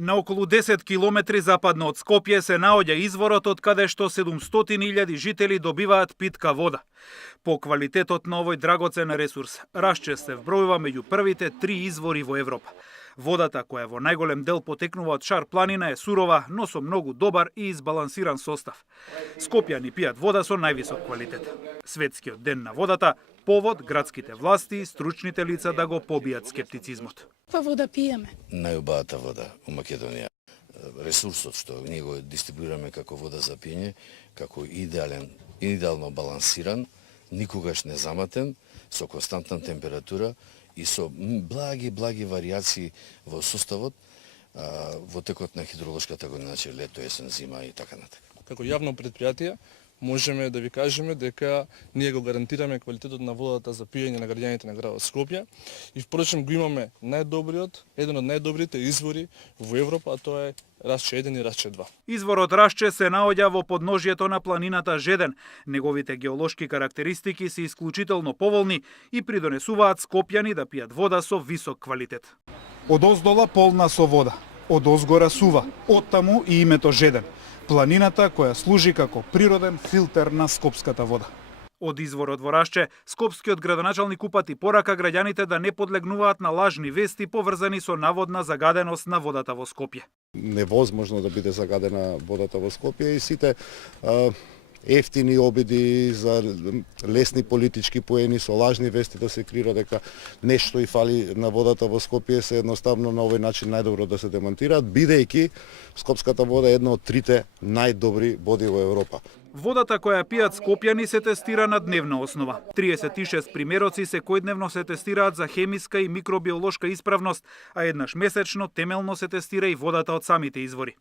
На околу 10 километри западно од Скопје се наоѓа изворот од каде што 700.000 жители добиваат питка вода. По квалитетот на овој драгоцен ресурс, Рашче се вбројува меѓу првите 3 извори во Европа. Водата, која во најголем дел потекнува од Шар планина, е сурова, но со многу добар и избалансиран состав. Скопјани пијат вода со највисок квалитет. Светскиот ден на водата повод градските власти и стручните лица да го побијат скептицизмот. Каква вода пиеме? Најубавата вода у Македонија. Ресурсот што ние го дистрибуираме како вода за пиење, како идеално балансиран, никогаш не заматен, со константна температура и со благи варијации во составот во текот на хидролошката година, значи лето, есен, зима и така натака. Како јавно предпријатие можеме да ви кажеме дека ние го гарантираме квалитетот на водата за пиење на граѓаните на градот Скопје и впрочем го имаме еден од најдобрите извори во Европа, а тоа е Рашче 1 и Рашче 2. Изворот Рашче се наоѓа во подножјето на планината Жеден. Неговите геолошки карактеристики се исклучително поволни и придонесуваат скопјани да пијат вода со висок квалитет. Од оздола полна со вода, од озгора сува, оттаму и името Жеден. Планината која служи како природен филтер на скопската вода. Од изворот во Рашче, скопскиот градоначалник упати порака граѓаните да не подлегнуваат на лажни вести поврзани со наводна загаденост на водата во Скопје. Невозможно да биде загадена водата во Скопје и сите ефтини обиди за лесни политички поени со лажни вести да се крира дека нешто и фали на водата во Скопје се едноставно на овој начин најдобро да се демонтираат, бидејќи скопската вода е една од трите најдобри води во Европа. Водата која пијат скопјани се тестира на дневна основа. 36 примероци секојдневно се тестираат за хемиска и микробиолошка исправност, а еднаш месечно темелно се тестира и водата од самите извори.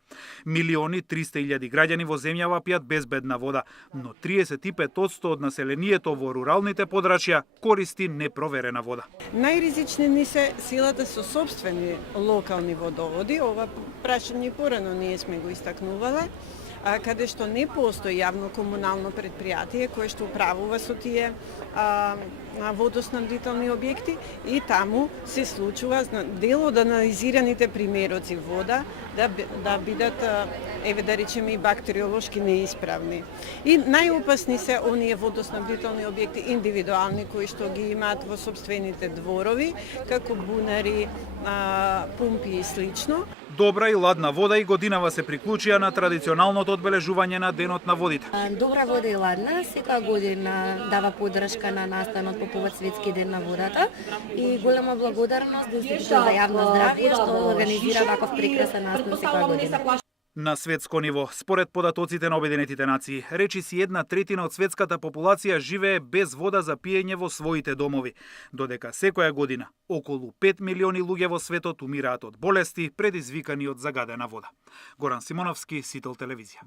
1.300.000 граѓани во земјава пијат безбедна вода, но 35% од населението во руралните подрачја користи непроверена вода. Најризични ни се силата со сопствени локални водоводи, ова прашање порано ние сме го истакнувале, каде што не постои јавно комунално предпријатие кое што управува со тие водоснабдителни објекти и таму се случува дел од анализираните примероци вода да бидат еве да речеме и бактериолошки неисправни. И најопасни се оние водоснабдителни објекти индивидуални кои што ги имаат во сопствените дворови, како бунари, пумпи и слично. Добра и ладна вода и годинава се приклучија на традиционалното одбележување на Денот на водите. Добра вода и ладна, секоја година дава поддршка на настанот по повод Светски ден на водата и голема благодарност до Институтот за јавно здравје што организира ваков прекрасен настан секоја година. На светско ниво, според податоците на Обединетите нации, речиси 1/3 од светската популација живее без вода за пиење во своите домови, додека секоја година околу 5 милиони луѓе во светот умираат од болести предизвикани од загадена вода. Горан Симоновски, Сител телевизија.